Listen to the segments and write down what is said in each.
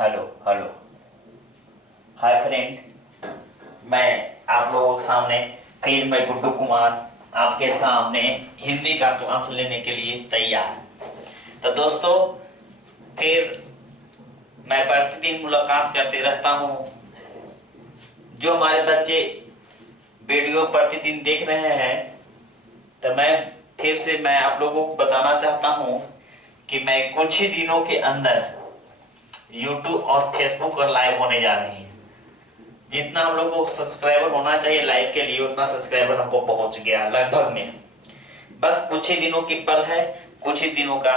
Hello hello. Hi friend, मैं आप लोगों के सामने फिर मैं गुड्डू कुमार आपके सामने हिंदी का क्लास लेने के लिए तैयार। तो दोस्तों, फिर मैं प्रतिदिन मुलाकात करते रहता हूँ। जो हमारे बच्चे वीडियो प्रतिदिन देख रहे हैं, तो मैं आप लोगों को बताना चाहता हूँ कि मैं कुछ ही दिनों के अंदर YouTube और Facebook पर लाइव होने जा रही है। जितना हम लोगों को सब्सक्राइबर होना चाहिए लाइव के लिए, उतना सब्सक्राइबर हमको पहुंच गया लगभग में। बस कुछ ही दिनों की पल है, कुछ ही दिनों का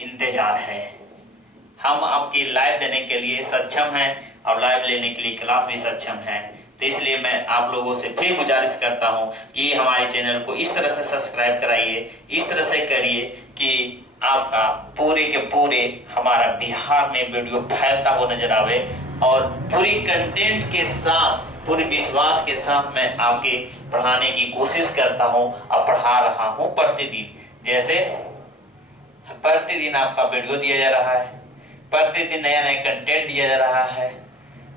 इंतजार है। हम आपकी लाइव देने के लिए सक्षम हैं और लाइव लेने के लिए क्लास भी सक्षम है। तो इसलिए मैं आप लोगों से फिर गुजारिश करता हूं कि हमारे चैनल को इस तरह से सब्सक्राइब कराइए, इस तरह से करिए कि आपका पूरे के पूरे हमारा बिहार में वीडियो फैलता हुआ नजर आवे और पूरी कंटेंट के साथ, पूरे विश्वास के साथ मैं आपके पढ़ाने की कोशिश करता हूं और पढ़ा रहा हूं प्रतिदिन। जैसे प्रतिदिन आपका वीडियो दिया जा रहा है, प्रतिदिन नया नया कंटेंट दिया जा रहा है।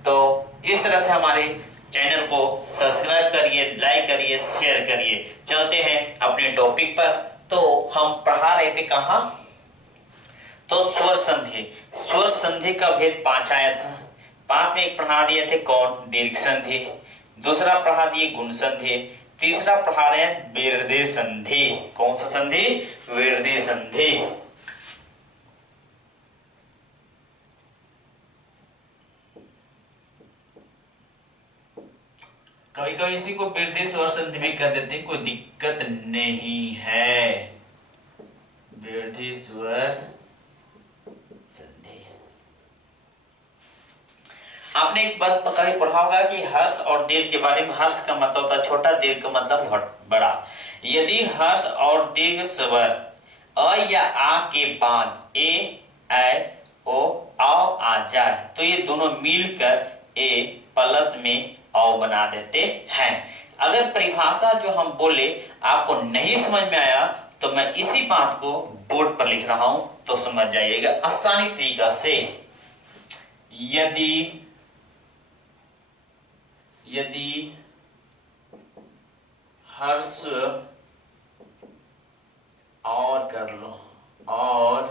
तो इस तरह से हमारे चैनल को सब्सक्राइब करिए, लाइक करिए, शेयर करिए। चलते हैं अपने टॉपिक पर। तो हम पढ़ा रहे थे कहाँ? तो स्वर संधि। स्वर संधि का भेद 5 आया था। 5 में एक पढ़ा दिए थे कौन? दीर्घ संधि। दूसरा पढ़ा दिए गुण संधि। तीसरा पढ़ा रहे हैं विरदि संधि। कौन सा संधि? विरदि संधि। कभी कभी इसी को विरदि स्वर संधि भी कर देते हैं, कोई दिक्कत नहीं है। विरदि स्वर संधि। आपने एक बात कभी पढ़ा होगा कि हर्ष और दीर्घ के बारे में। हर्ष का मतलब होता है छोटा, दीर्घ का मतलब बड़ा। यदि हर्ष और दीर्घ स्वर अ या आ के बाद ए, ऐ, ओ, औ आ जाए तो ये दोनों मिलकर ए प्लस में औ बना देते हैं। अगर परिभाषा जो हम बोले आपको नहीं समझ में आया तो मैं इसी बात को बोर्ड पर लिख रहा हूं, तो समझ जाइएगा आसानी तरीका से। यदि हर्ष और कर लो और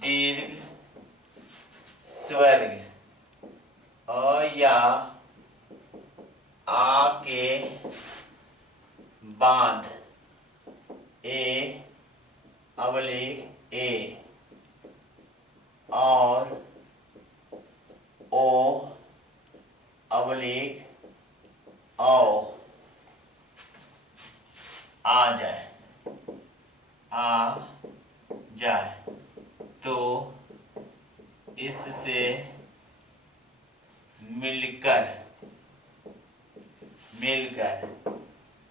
दीर्घ स्वर्ग अ या आ के बाद ए अवलेख ए और ओ अवलेख औ आ जाए तो इससे मिलकर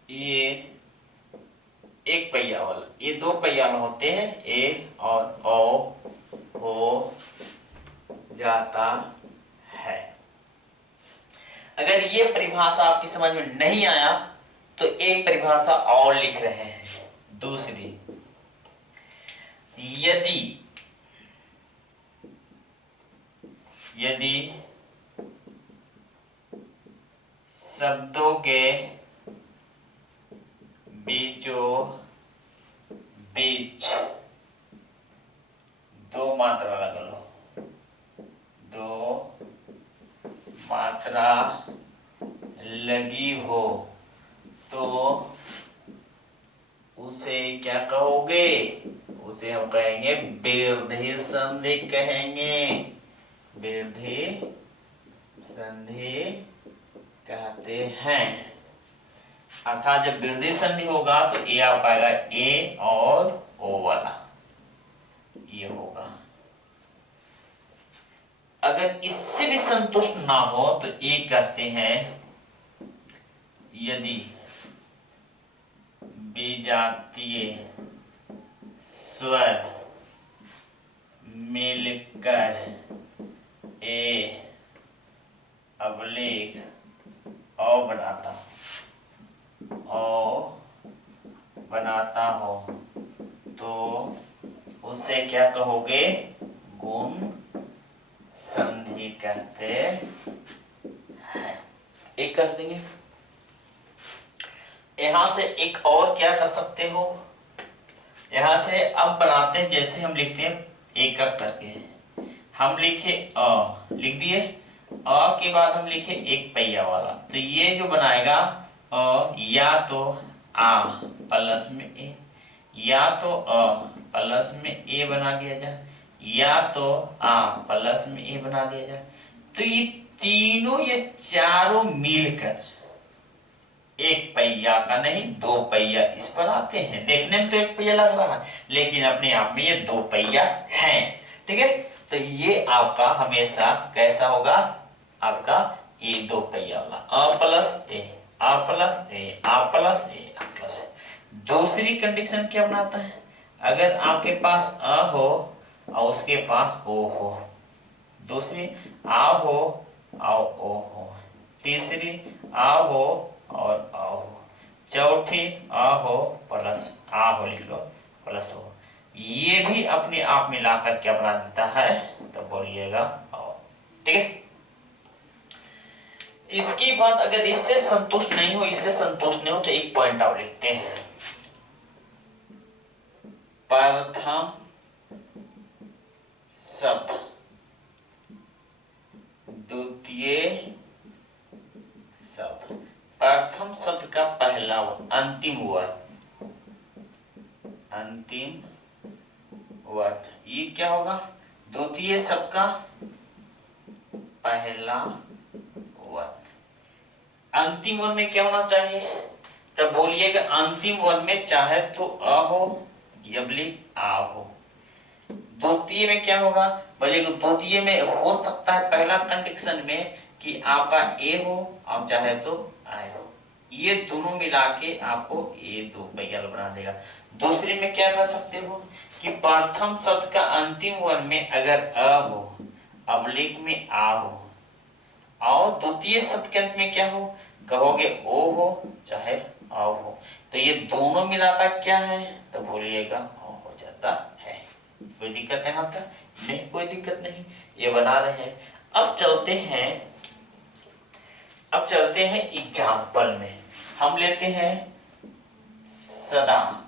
ये एक पहिया वाला, ये दो पहिया वाला होते हैं, ए और ओ हो जाता है। अगर ये परिभाषा आपकी समझ में नहीं आया तो एक परिभाषा और लिख रहे हैं, दूसरी। यदि शब्दों के बीचों बीच दो मात्रा लगा लो, दो मात्रा लगी हो तो उसे क्या कहोगे? उसे हम कहेंगे विरधि संधि कहेंगे। विरधि संधि कहते हैं। अर्थात जब विरधि संधि होगा तो ए आ पाएगा ए और ओ वाला, ये होगा। अगर इससे भी संतुष्ट ना हो तो ये करते हैं, यदि विजातीय स्वर मिलकर ए अवलेख औ बनाता हो तो उसे क्या कहोगे? गुण कहते हैं। एक कर देंगे। यहां से एक और क्या कर सकते हो, यहां से अब बनाते हैं, जैसे हम लिखते हैं एक करके, हम लिखे लिख दिए, के बाद हम लिखे एक पहिया वाला, तो ये जो बनाएगा या तो आ प्लस में ए, या तो प्लस में ए बना दिया जाए, या तो आ प्लस में ए बना दिया जाए। तो ये तीनों, ये चारों मिलकर एक पहिया का नहीं, दो पहिया इस पर आते हैं। देखने में तो एक पहिया लग रहा है, लेकिन अपने आप में ये दो पहिया है। ठीक है, तो ये आपका हमेशा कैसा होगा, आपका ये दो पहिया वाला, आ प्लस ए, आ प्लस ए, आ प्लस ए, आ प्लस ए। दूसरी कंडीशन क्या बनाता है, अगर आपके पास अ हो और उसके पास ओ हो, दूसरी आ हो और ओ हो, तीसरी आ हो और आ हो, चौथी आ हो प्लस आ हो, लिख लो प्लस हो, ये भी अपने आप मिलाकर क्या बना देता है, तो बोलिएगा आओ। ठीक है, इसके बाद अगर इससे संतुष्ट नहीं हो, इससे संतुष्ट नहीं हो, तो एक पॉइंट और लिखते हैं, प्रथम शब्द द्वितीय शब्द, प्रथम शब्द का पहला अंतिम वर्ड, अंतिम वर्ड, ये क्या होगा, द्वितीय शब्द का पहला वर्ड। अंतिम वर्ड में क्या होना चाहिए, तब बोलिएगा अंतिम वर्ड में चाहे तो अ हो यबली आ हो। द्वितीय में क्या होगा, बोलिएगा द्वितीय में हो सकता है पहला कंडीशन में कि आपका ए हो और चाहे तो आए हो, ये दोनों मिला के आपको ये दो पहिया बना देगा। दूसरी में क्या कर सकते हो कि प्रथम शब्द का अंतिम वर्ण में अगर अ हो, अवलिक में आ हो, और द्वितीय शब्द के अंत में क्या हो, कहोगे ओ हो चाहे आ हो, तो ये दोनों मिलाता क्या है, तो बोलिएगा ओ हो जाता है। कोई दिक्कत है यहाँ तक? नहीं, कोई दिक्कत नहीं, ये बना रहे हैं। अब चलते हैं एग्जाम्पल में। हम लेते हैं सदा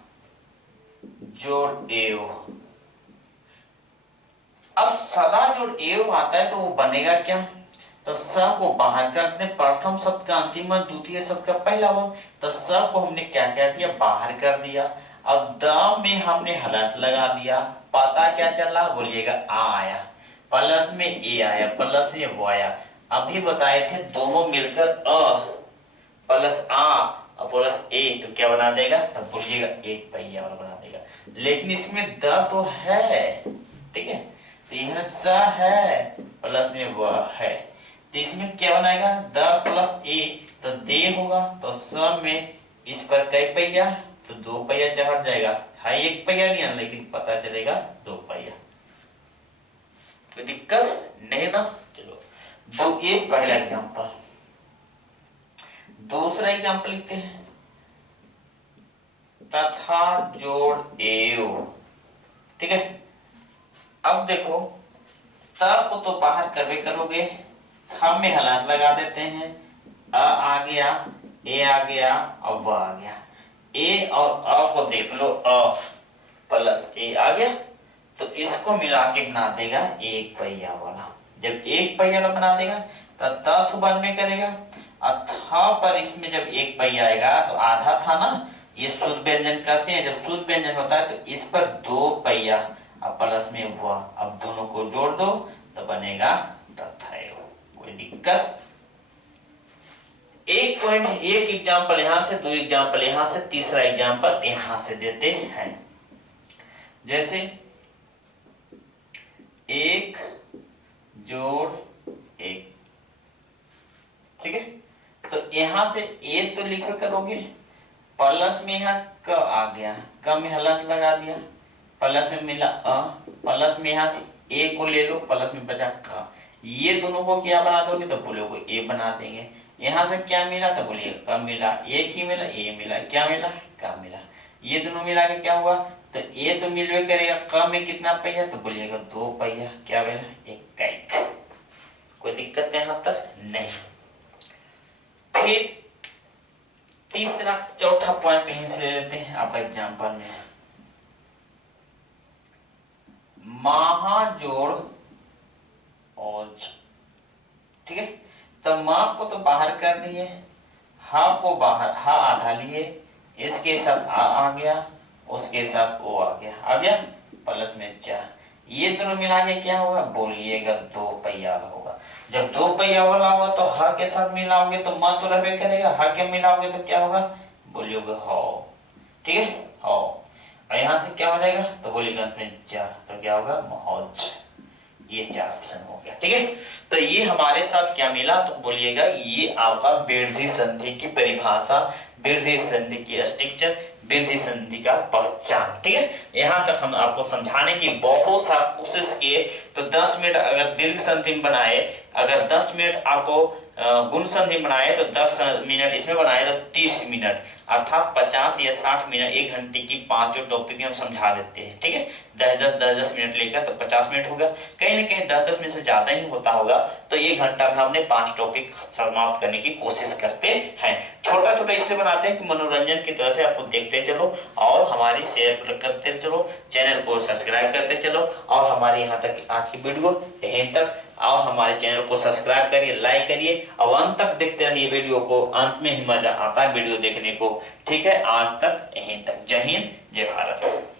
जोड़ एव। अब सदा जोड़ एव आता है तो वो बनेगा क्या, तो स को बाहर करते हैं, प्रथम शब्द का अंतिम वर्ण, द्वितीय शब्द का पहला वर्ण, तो स को हमने क्या क्या किया, बाहर कर दिया। अब द में हमने हलंत लगा दिया, पता क्या चला, बोलिएगा आ आया, प्लस में ए आया, प्लस में वो आया। अभी बताए थे दोनों मिलकर अ प्लस आ और प्लस ए तो क्या बना देगा, तब बोलिएगा एक पहिया वाला बना देगा। लेकिन इसमें द तो है, ठीक है, तो यह स है प्लस में व है, तो इसमें क्या बनाएगा, द प्लस ए, तो दे होगा, तो स में इस पर कई पहिया, तो दो पहिया चढ़ जाएगा, है एक पहिया नहीं है, लेकिन पता चलेगा दो पहिया। कोई दिक्कत नहीं ना। चलो, तो ये पहला एग्जांपल। दूसरा एग्जांपल लिखते हैं, तथा जोड़ एव। ठीक है, अब देखो त को तो बाहर करवे करोगे, हम में हलात लगा देते हैं, अ आ गया, ए आ गया और व आ गया। ए और अ को देख लो, अ प्लस ए आ गया, तो इसको मिला के बना देगा एक पहिया वाला। जब एक पहिया वाला बना देगा तो त बन में करेगा, और था पर इसमें जब एक पहिया आएगा तो आधा था ना, ये शुद्ध व्यंजन करते हैं, जब शुद्ध व्यंजन होता है तो इस पर दो पहिया और प्लस में हुआ, अब दोनों को जोड़ दो तो बनेगा तथैव। कोई दिक्कत? एक पॉइंट, एक एग्जांपल यहां से, दो एग्जांपल यहां से, तीसरा एग्जांपल यहां से देते हैं। जैसे एक जोड़ एक, ठीक है, तो यहां से ए तो लिख करोगे, प्लस में यहाँ क आ गया, क में हलंत लगा दिया, प्लस में मिला अ, प्लस में यहाँ से ए को ले लो, प्लस में बचा क, ये दोनों को क्या बना दोगे, तो बोलो को ए बना देंगे। यहाँ से क्या मिला, तो बोलिए क मिला, एक ही मिला, ए मिला, क्या मिला, क मिला, ये दोनों मिला के क्या हुआ, तो ए तो मिलवे करेगा, क में कितना पहिया, तो बोलिएगा दो पहिया, क्या मिला, एक कैक। कोई दिक्कत यहाँ तक नहीं। फिर तीसरा चौथा पॉइंट यहीं से ले लेते हैं आपका एग्जाम्पल में, महाजोड़ औज। ठीक है, तो मां को तो बाहर कर दिए, हा को बाहर, हा आधा लिए, इसके साथ आ गया, उसके साथ ओ आ गया प्लस में 4, ये दोनों मिला के क्या होगा बोलिएगा 2 पहिया होगा। जब 2 पहिया वाला होगा तो हा के साथ मिलाओगे तो मां तो रहबे करेगा, हा के मिलाओगे तो क्या होगा बोलिएगा हो। ठीक है हो, और यहाँ से क्या हो जाएगा तो बोलिएगा अंत में 4, तो क्या होगा मौज। ये 4 ऑप्शन हो गया। ठीक है, तो ये हमारे साथ क्या मिला तो बोलिएगा ये आपका वृद्धि संधि की परिभाषा, वृद्धि संधि की स्ट्रक्चर, वृद्धि संधि का पहचान। ठीक है, यहाँ तक हम आपको समझाने की बहुत सा कोशिश किए। तो 10 मिनट अगर दीर्घ संधि बनाए, अगर 10 मिनट आपको गुण संधि बनाए तो 10 मिनट इसमें बनाए तो 30 मिनट, अर्थात 50 या 60 मिनट, 1 घंटे की 5 टॉपिक हम समझा देते हैं। ठीक है, 10 मिनट लेकर तो 50 मिनट होगा, कहीं ना कहीं 10 मिनट से ज्यादा ही होता होगा, तो 1 घंटा में हमने 5 टॉपिक समाप्त करने की कोशिश करते हैं। छोटा छोटा इसलिए बनाते हैं कि मनोरंजन की तरह से आपको देखते चलो और हमारी शेयर करते चलो, चैनल को सब्सक्राइब करते चलो, और हमारे यहाँ तक आज की वीडियो यहीं तक, और हमारे चैनल को सब्सक्राइब करिए, लाइक करिए, और अंत तक देखते रहिए वीडियो को, अंत में ही मजा आता है वीडियो देखने को। ठीक है, आज तक यहीं तक। जय हिंद, जय भारत।